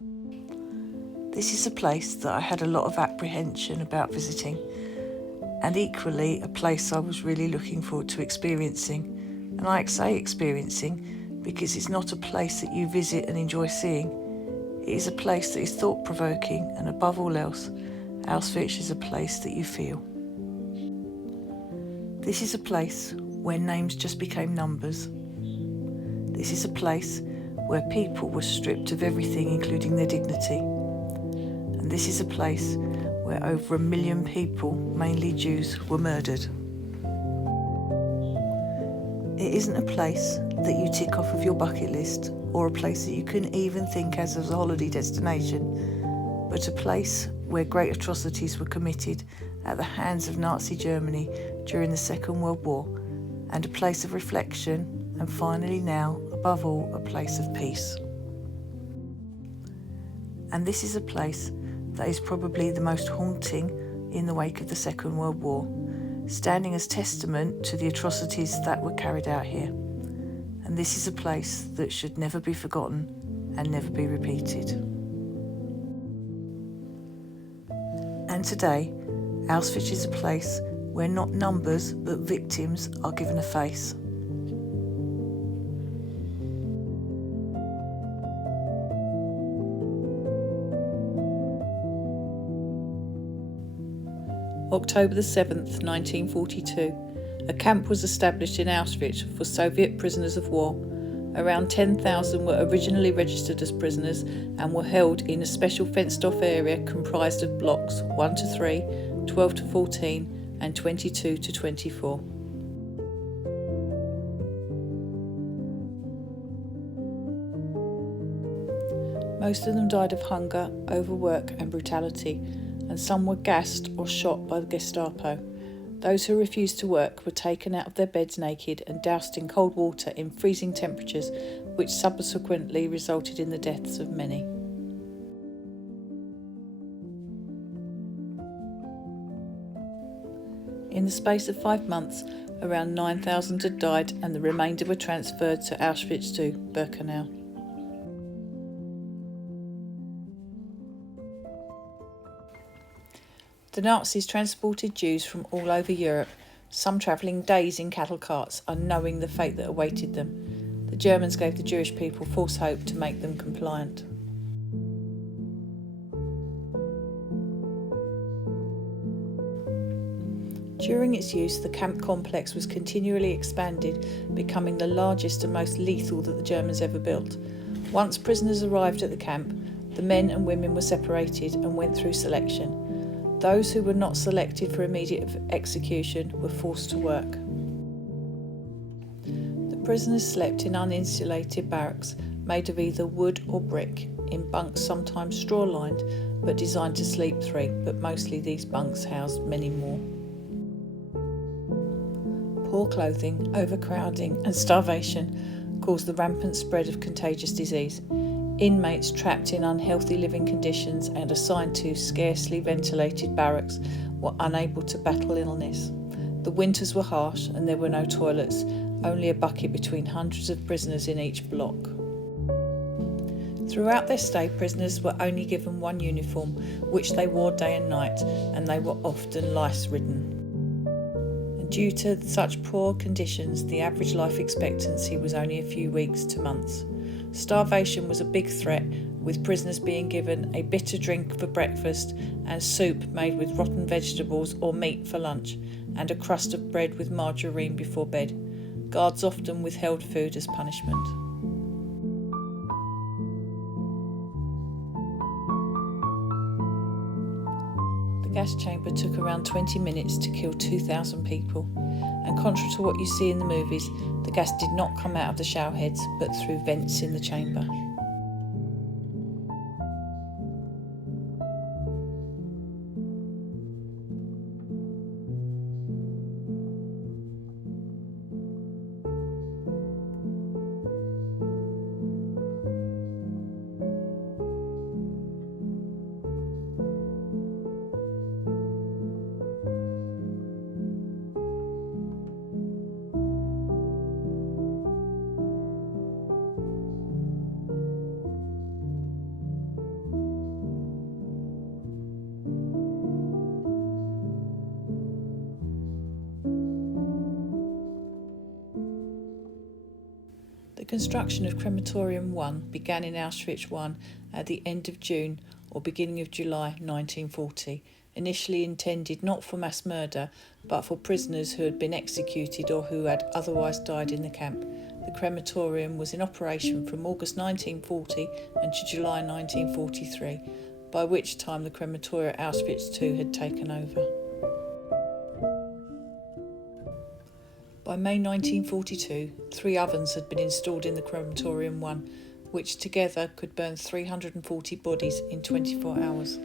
This is a place that I had a lot of apprehension about visiting, and equally a place I was really looking forward to experiencing. And I say experiencing because it's not a place that you visit and enjoy seeing. It is a place that is thought-provoking, and above all else, Auschwitz is a place that you feel. This is a place where names just became numbers. This is a place where people were stripped of everything, including their dignity. And this is a place where over 1 million people, mainly Jews, were murdered. It isn't a place that you tick off of your bucket list, or a place that you can even think as a holiday destination, but a place where great atrocities were committed at the hands of Nazi Germany during the Second World War, and a place of reflection, and finally now, above all, a place of peace. And this is a place that is probably the most haunting in the wake of the Second World War, standing as testament to the atrocities that were carried out here. And this is a place that should never be forgotten and never be repeated. And today, Auschwitz is a place where not numbers but victims are given a face. October the 7th, 1942, a camp was established in Auschwitz for Soviet prisoners of war. Around 10,000 were originally registered as prisoners and were held in a special fenced-off area comprised of blocks 1 to 3, 12 to 14 and 22 to 24. Most of them died of hunger, overwork and brutality, and some were gassed or shot by the Gestapo. Those who refused to work were taken out of their beds naked and doused in cold water in freezing temperatures, which subsequently resulted in the deaths of many. In the space of 5 months, around 9,000 had died, and the remainder were transferred to Auschwitz to Birkenau. The Nazis transported Jews from all over Europe, some travelling days in cattle carts, unknowing the fate that awaited them. The Germans gave the Jewish people false hope to make them compliant. During its use, the camp complex was continually expanded, becoming the largest and most lethal that the Germans ever built. Once prisoners arrived at the camp, the men and women were separated and went through selection. Those who were not selected for immediate execution were forced to work. The prisoners slept in uninsulated barracks made of either wood or brick, in bunks sometimes straw-lined but designed to sleep 3, but mostly these bunks housed many more. Poor clothing, overcrowding and starvation caused the rampant spread of contagious disease. Inmates trapped in unhealthy living conditions and assigned to scarcely ventilated barracks were unable to battle illness. The winters were harsh and there were no toilets, only a bucket between hundreds of prisoners in each block. Throughout their stay, prisoners were only given one uniform, which they wore day and night, and they were often lice-ridden. And due to such poor conditions, the average life expectancy was only a few weeks to months. Starvation was a big threat, with prisoners being given a bitter drink for breakfast and soup made with rotten vegetables or meat for lunch, and a crust of bread with margarine before bed. Guards often withheld food as punishment. The gas chamber took around 20 minutes to kill 2,000 people, and contrary to what you see in the movies, the gas did not come out of the shower heads but through vents in the chamber. construction of Crematorium 1 began in Auschwitz 1 at the end of June or beginning of July 1940, initially intended not for mass murder but for prisoners who had been executed or who had otherwise died in the camp. The crematorium was in operation from August 1940 and to July 1943, by which time the crematorium at Auschwitz II had taken over. By May 1942, 3 ovens had been installed in the Crematorium 1, which together could burn 340 bodies in 24 hours.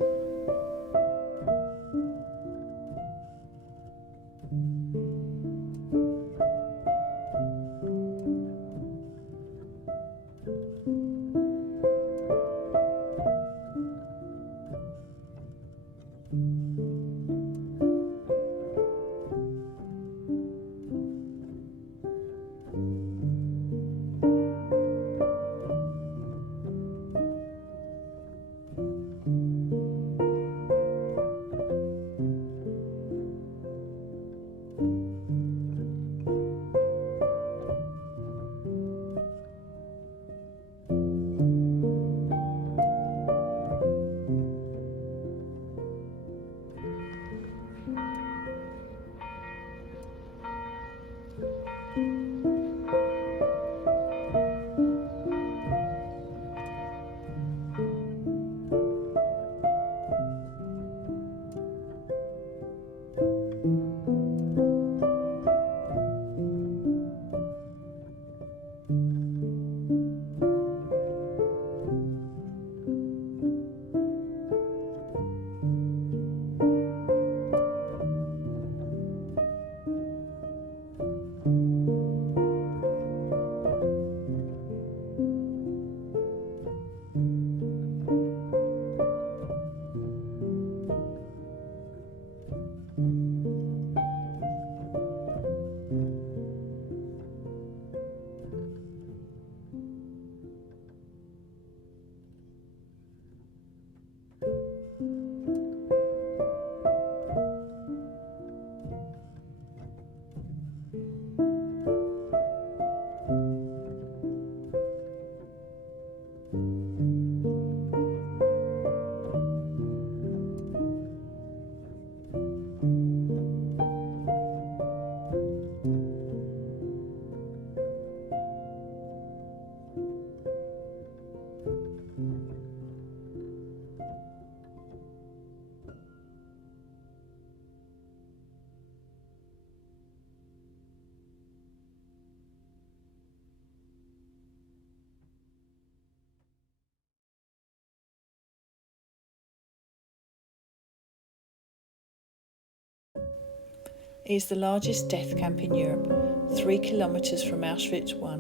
It is the largest death camp in Europe, 3 kilometres from Auschwitz I.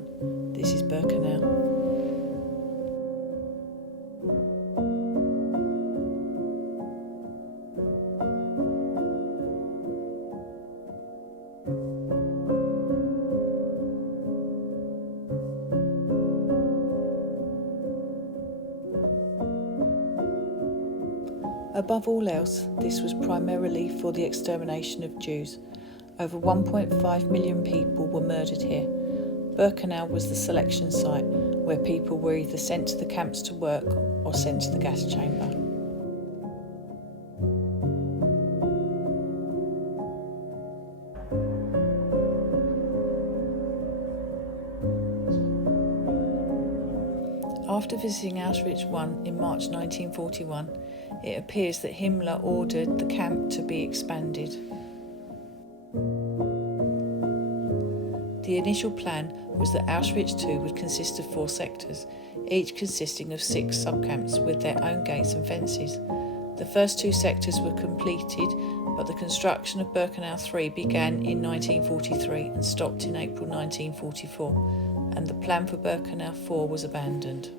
This is Birkenau. Above all else, this was primarily for the extermination of Jews. Over 1.5 million people were murdered here. Birkenau was the selection site where people were either sent to the camps to work or sent to the gas chamber. After visiting Auschwitz I in March 1941, it appears that Himmler ordered the camp to be expanded. The initial plan was that Auschwitz II would consist of 4 sectors, each consisting of 6 subcamps with their own gates and fences. The first 2 sectors were completed, but the construction of Birkenau 3 began in 1943 and stopped in April 1944, and the plan for Birkenau 4 was abandoned.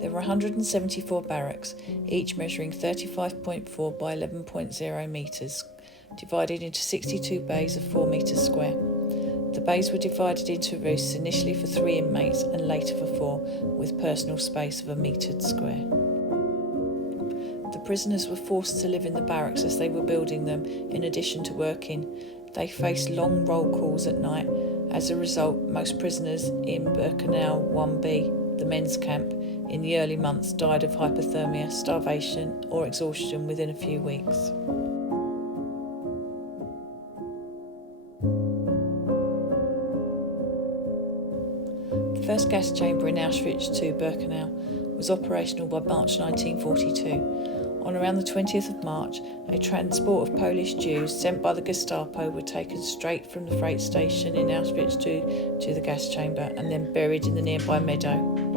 There were 174 barracks, each measuring 35.4 by 11.0 metres, divided into 62 bays of 4 metres square. The bays were divided into roosts initially for 3 inmates and later for 4, with personal space of a metre square. The prisoners were forced to live in the barracks as they were building them, in addition to working. They faced long roll calls at night As a result, most prisoners in Birkenau 1B, the men's camp, in the early months died of hypothermia, starvation or exhaustion within a few weeks. The first gas chamber in Auschwitz II Birkenau was operational by March 1942. On around the 20th of March, a transport of Polish Jews sent by the Gestapo were taken straight from the freight station in Auschwitz II to the gas chamber and then buried in the nearby meadow.